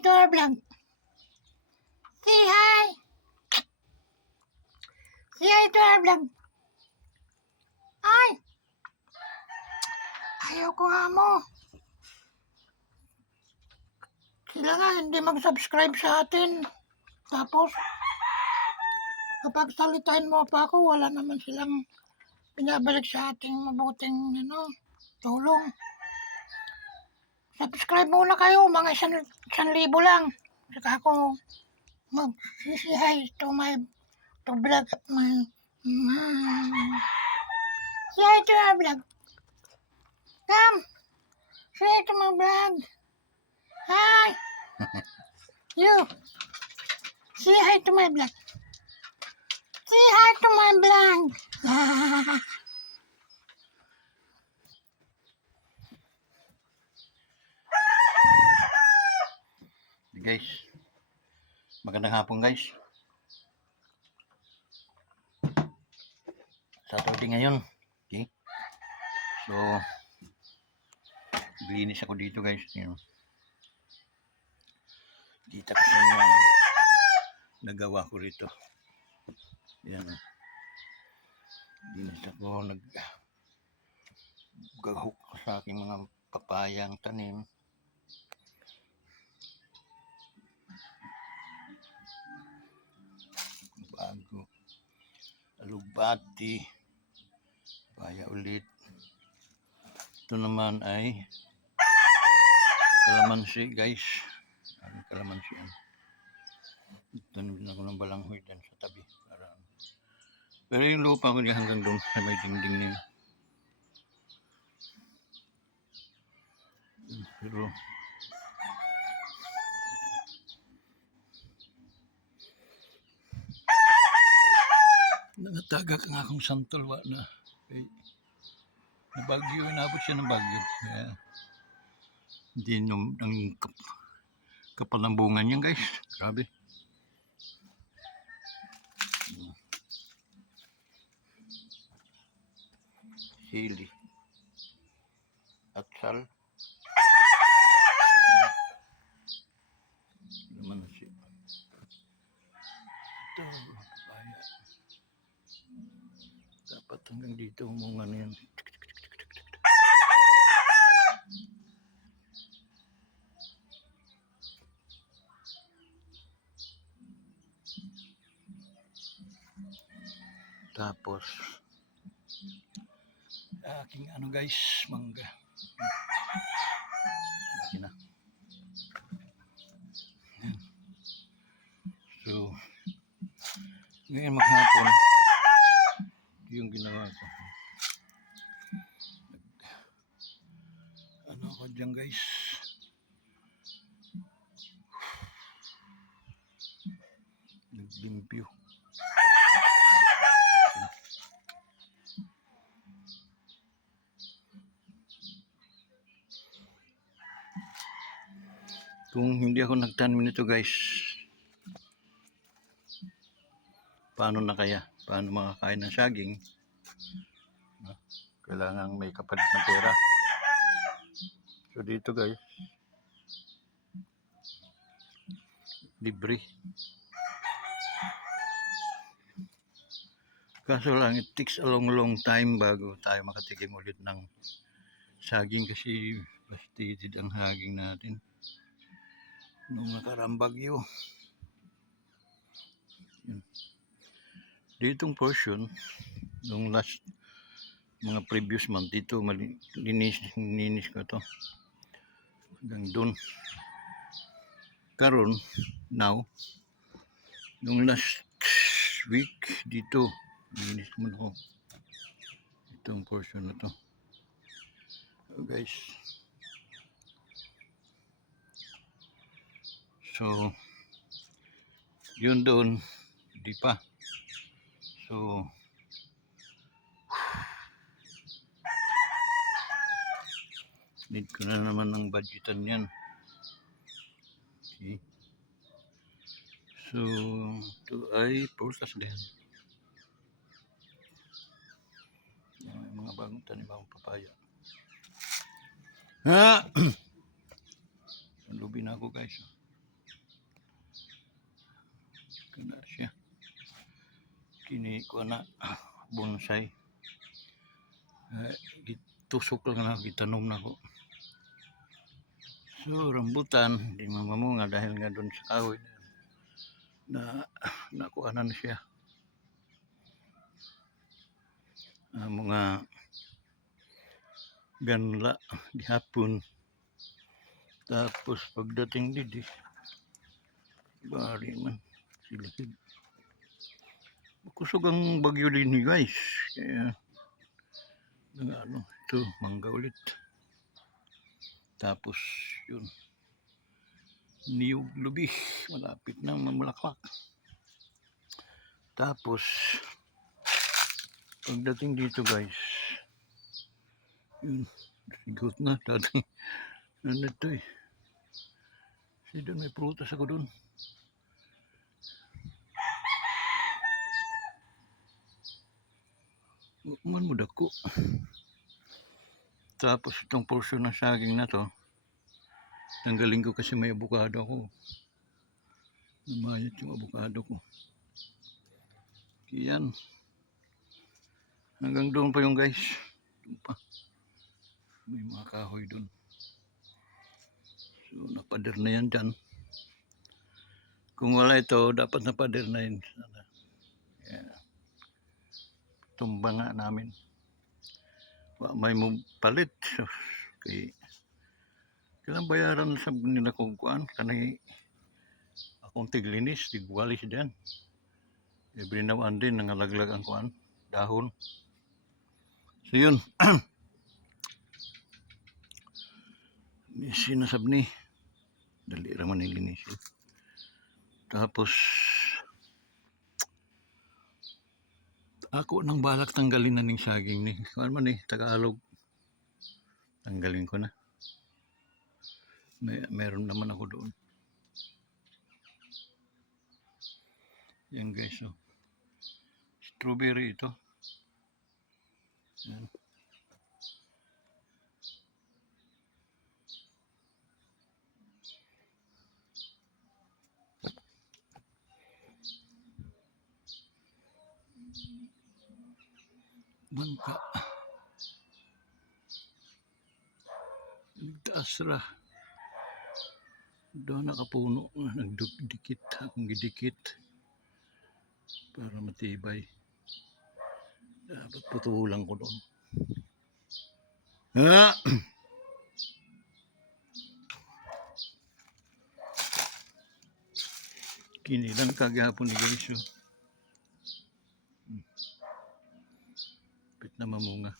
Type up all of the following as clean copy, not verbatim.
to our vlog. Say hi. Say hi to our vlog. Ay! Ayaw ko nga mo. Sila nga hindi mag-subscribe sa atin. Tapos, kapag salitain mo pa ako, wala naman silang pinabalik sa ating mabuting tulong. Subscribe muna kayo, mga 1,000 lang. Saka ako mag-say to vlog at my say hi to our vlog. Come! Say hi to my vlog. Hi! You! Say hi to my vlog. Say hi to my vlog. Guys, magandang hapon guys. Saturday ngayon. Okay. So, linis ako dito guys. Kita ko sa inyo ang nagawa ko rito. Yan. Linis ako. Nag-hook sa aking mga papayang tanim. Bago. Alubati. Papaya ulit. Ito naman ay kalamansi guys. Kalamansi yan. Tanim ako ng balanghoy dyan sa tabi. Pero yung lupa ko niya hanggang doon sa may dingding niya. Pero nangatagak ang akong santolwa na bagyo, inabot siya ng bagyo. Kaya hindi nung kapal ng bunga niyan guys. Grabe. Sili. Atsal. Naman siya. Ito. Papaya. Dapat hanggang dito umunga na yan. Tapos aking guys, mangga. Laki na. So, ngayon maghapon, yung ginawa ko. Ako dyan guys. Naglimpyo. Kung hindi ako nagtanim nito guys, paano na kaya? Paano makakain ng saging? Kailangan may kapalit ng pera. So dito guys, libre. Kaso lang, it takes a long time bago tayo makatikim ulit ng saging kasi bastidid ang haging natin nung nakaraang bagyo. Ditong portion nung last mga previous month dito linis ko to hanggang doon. Karon now nung last week dito linis mo ko itong portion na to. So guys, so yun doon di pa. So need ko na naman ng budgetan yan. Okay. So ito ay pulsas din. May mga bagong tanim akong papaya. Lubi na ako guys. ko na bonsai. Gitusok lang na, gitanom na ko. So, rambutan, di mamamunga dahil nga doon sa kahoy na nakuanan siya. Mga ganla gihapon. Tapos pagdating didi, bari man silakid. Kusog ang bagyo din guys. Kaya, ito, mangga ulit. Tapos, yun. Niyog lubi, malapit na mamulaklak. Tapos, pagdating dito guys, yun, sigot na. Dati, ano ito eh. Kasi doon may prutas ako doon. Man mo dako. Tapos itong portion ng saging na to, tanggalin ko kasi may avocado ako. Lumayat yung avocado ko. Yan. Hanggang doon pa yung guys. Doon pa. May mga kahoy doon. So napader na yan dyan. Kung wala ito, dapat napader na yun. Yeah. Tumba nga namin. May mo palit. So, kailang bayaran sa nila kung kuan. Kanay akong tiglinis, tigwalis dyan. Every now and then, nangalaglag ang kuan. Dahon. So yun. Sinasab ni. Dali raman yung linis. Tapos, ako nang balak tanggalin na ng saging ni. Ano man eh, Tagalog. Tanggalin ko na. Meron naman ako doon. Yan guys, oh. Strawberry ito. Yan. Bangka. Nagtaas ra. Doon nakapuno. Nagdikit. Akong gidikit. Para matibay. Dapat putulang ko doon. Kinilang kagahapon ni guys. Pit na mamunga.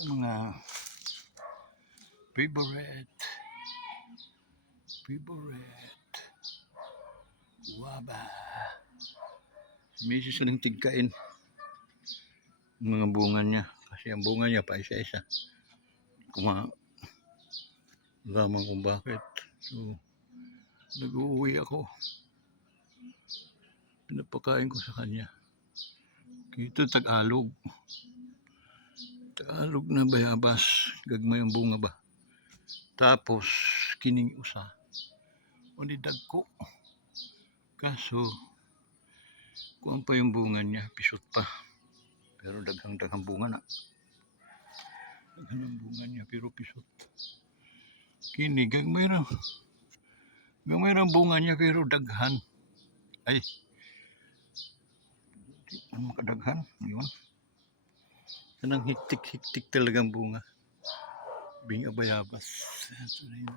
Mga favorite waba. May susunang tigkain mga bunga niya kasi ang bunga niya pa isa-isa. Lamang kung bakit. So nag-uuwi ako, pinapakain ko sa kanya. Ito Tagalog na bayabas, gagmay ang bunga ba. Tapos kining usa unidag ko, kaso kung pa yung bunga niya, pisot pa. Pero daghang bunga na. Daghan ang bunga niya pero pisot. Kini gagmay ra bunga niya pero daghan. Ay, ano makadaghan? Yun. Kanang hiktik talagang bunga. Bing abayabas. Ito na yun.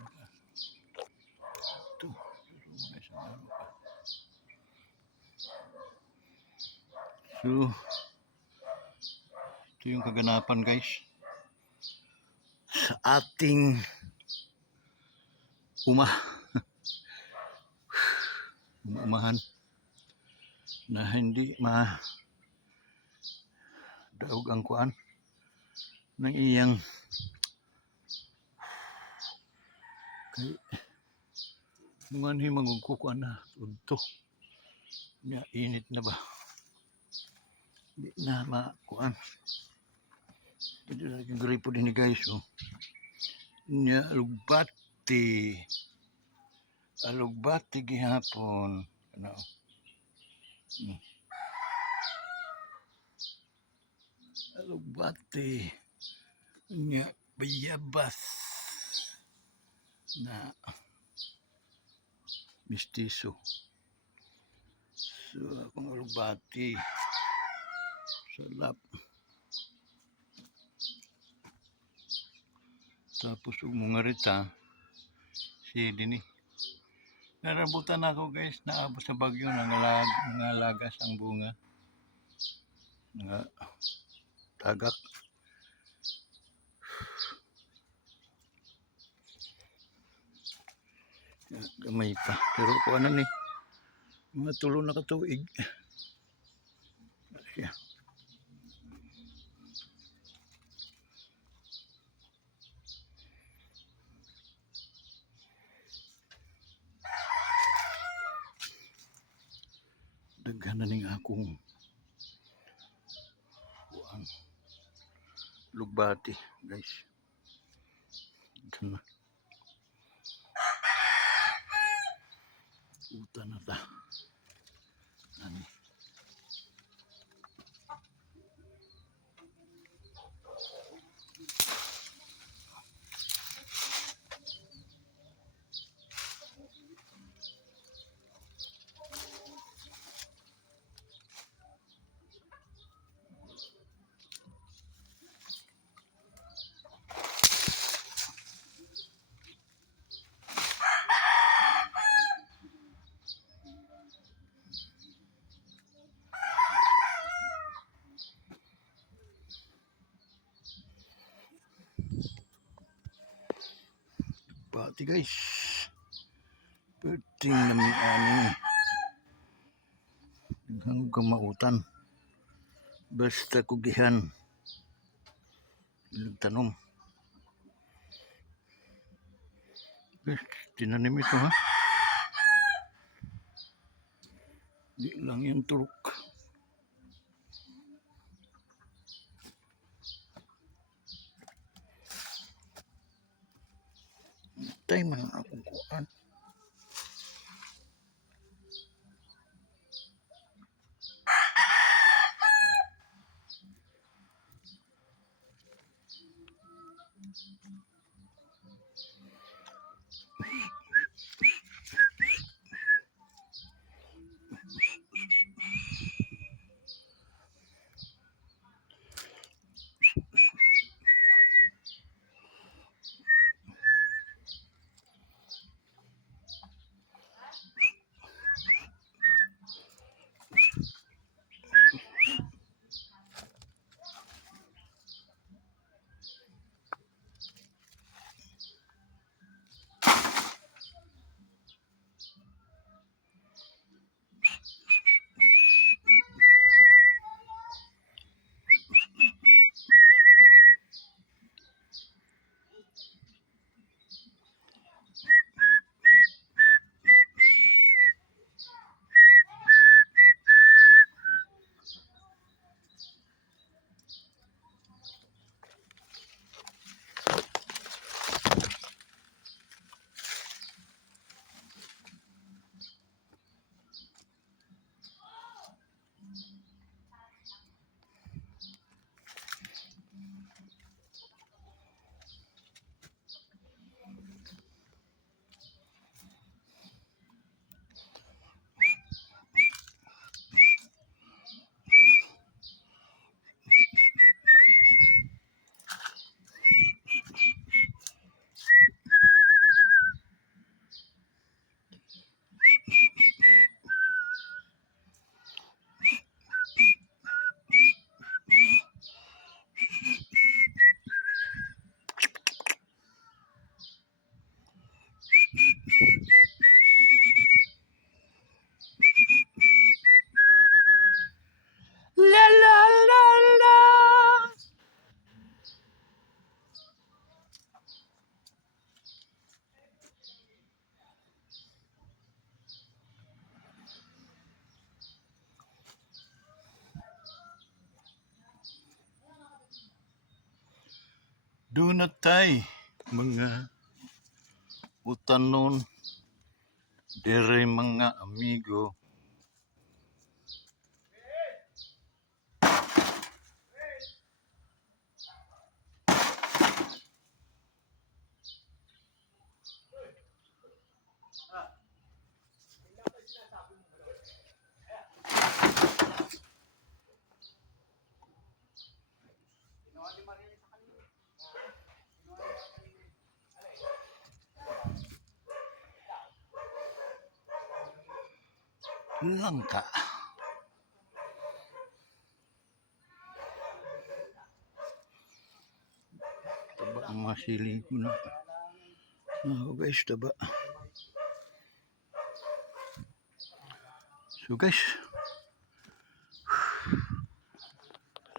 Ito. So, ito yung kaganapan guys. Sa ating umahan na hindi daog ang kuan ng iyang kay mga magkukuan na udto niya, init na ba, hindi na makuan. Ito lagi gripo din ni guys, oh. Niya alugbati gihapon ano. alugbati nga bayabas na mistiso. So akong alugbati salap. Tapos mga rita si Dini. Narabutan ako guys, naabot sa bagyo, nangalagas ang bunga. Nga tagak. Gamay pa. Pero kung ano ni, mga tulo na katuig. Siya. Daghan na ning akong buang lugbati guys. Daghan na. Uta na ta. Ani. Pati guys. Pwedeng namin ani. Daghang kamautan. Basta kugihan. Tanom. Guys, tinanim ito ha. Di lang yung turok. Tay man ang akong kuan. La la la la. Doon na tayo mga utanon dere mga amigo. langka. Taba ang mga siling ko na. Guys, taba. So guys,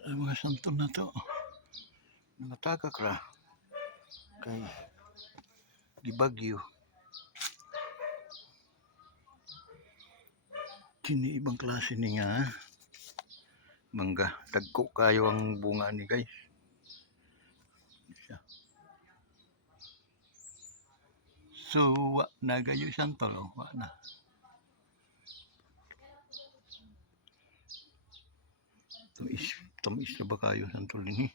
ang mga santol na to, natagak ra kay di Bagyo. Kini ibang klase ni nga mangga. Dagko kayo ang bunga ni guys. So, wa na gayo santol, oh. Wa na. Tamis na ba kayo santol ini?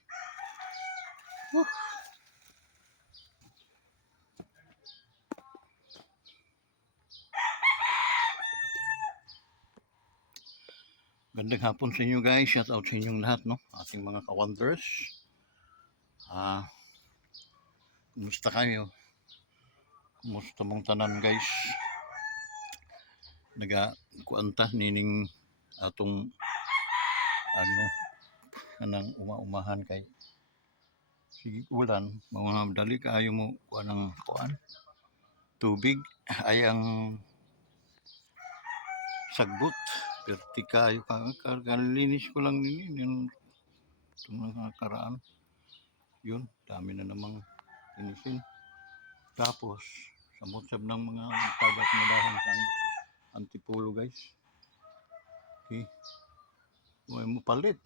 Gandang hapon sa inyo guys. Shout out sa inyong lahat, no? Ating mga ka-wonders. Kumusta kayo? Kumusta mong tanan guys? Kuanta nining atong ano kanang uma-umahan kay sige ulan mga dali kaayo mo kuan tubig ay ang sagbot perti kayo kalinis ko lang nini yung mga karaan yun dami na namang inisin tapos samot-sab ng mga tagat na dahon sang antipulo guys. Okay, huwag mo palit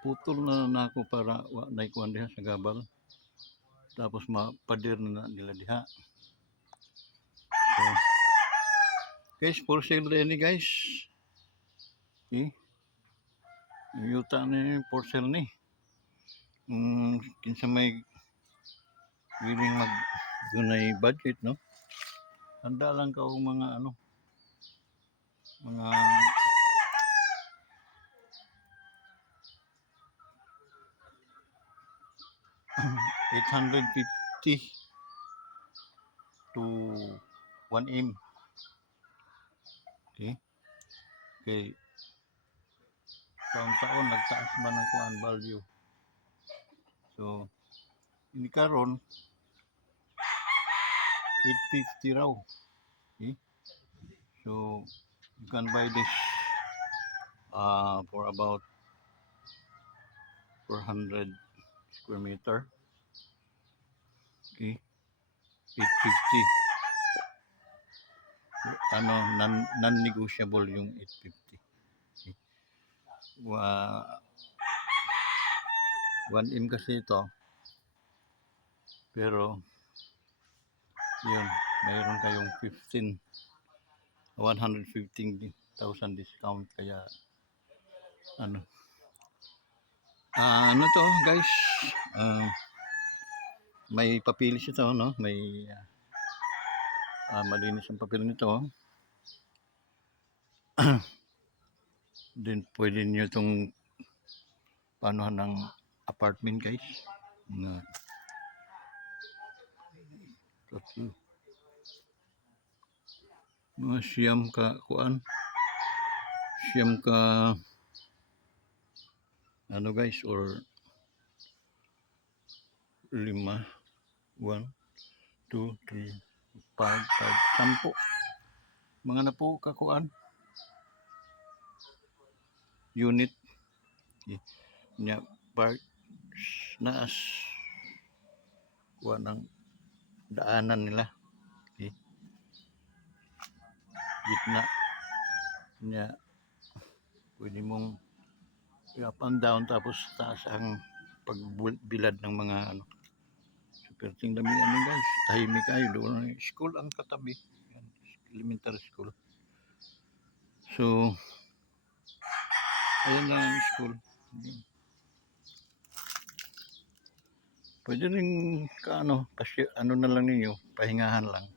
putol na ako para wa naikuan diha sa gabal tapos mapadir na nila diha. So, guys, for sale rin ni guys. Okay, yuta ni for sale ni kinsa may willing mag dunay budget, no? Handa lang ka og mga ano mga 850 to 1M. Okay? Okay. Taon-taon nagtaas man ang kuan value. So, ini karon 850 raw. Okay? So, you can buy this for about 400 square meter. Okay? 850. Ano, non-negotiable yung 850. Okay. 1M kasi ito. Pero, yun, mayroon kayong 115,000 discount. Kaya, ano to guys, may papilis ito, no? May malinis ang papel nito. Then pwede nyo itong panuhan ng apartment guys na mga siyam ka ano guys or 5 1 2 3 5 10 mga na po kakuan unit nya park naas kuan ng daanan nila. Okay. Gitna nya pwede mong up and down tapos taas ang pagbilad ng mga ano. Super ting dami ano guys, tahimik kayo doon. School ang katabi, elementary school. So ayan lang ang school. Pwede rin kasi ano na lang ninyo, pahingahan lang.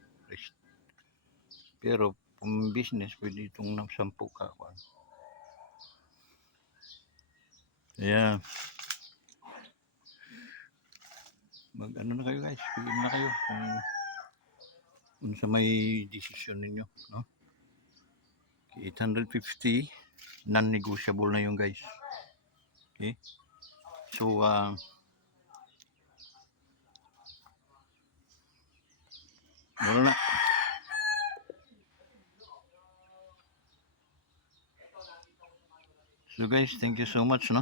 Pero kung business, pwede itong 10 ka. Yeah. Mag ano na kayo guys, piliin na kayo kung kung sa may desisyon ninyo, no? 850 non-negotiable na yung guys. Okay? So wala na. So guys, thank you so much, no?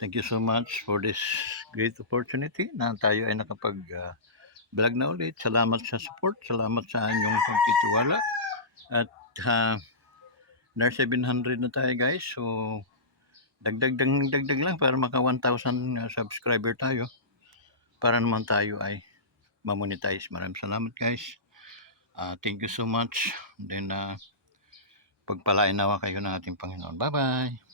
Thank you so much for this great opportunity na tayo ay nakapag vlog na ulit. Salamat sa support, salamat sa inyong pagtitiwala. At na 700 na tayo guys. So dagdag lang para maka 1,000 subscriber tayo. Para naman tayo ay ma-monetize. Maraming salamat guys. Thank you so much. Then pagpalain nawa kayo ng ating Panginoon. Bye-bye.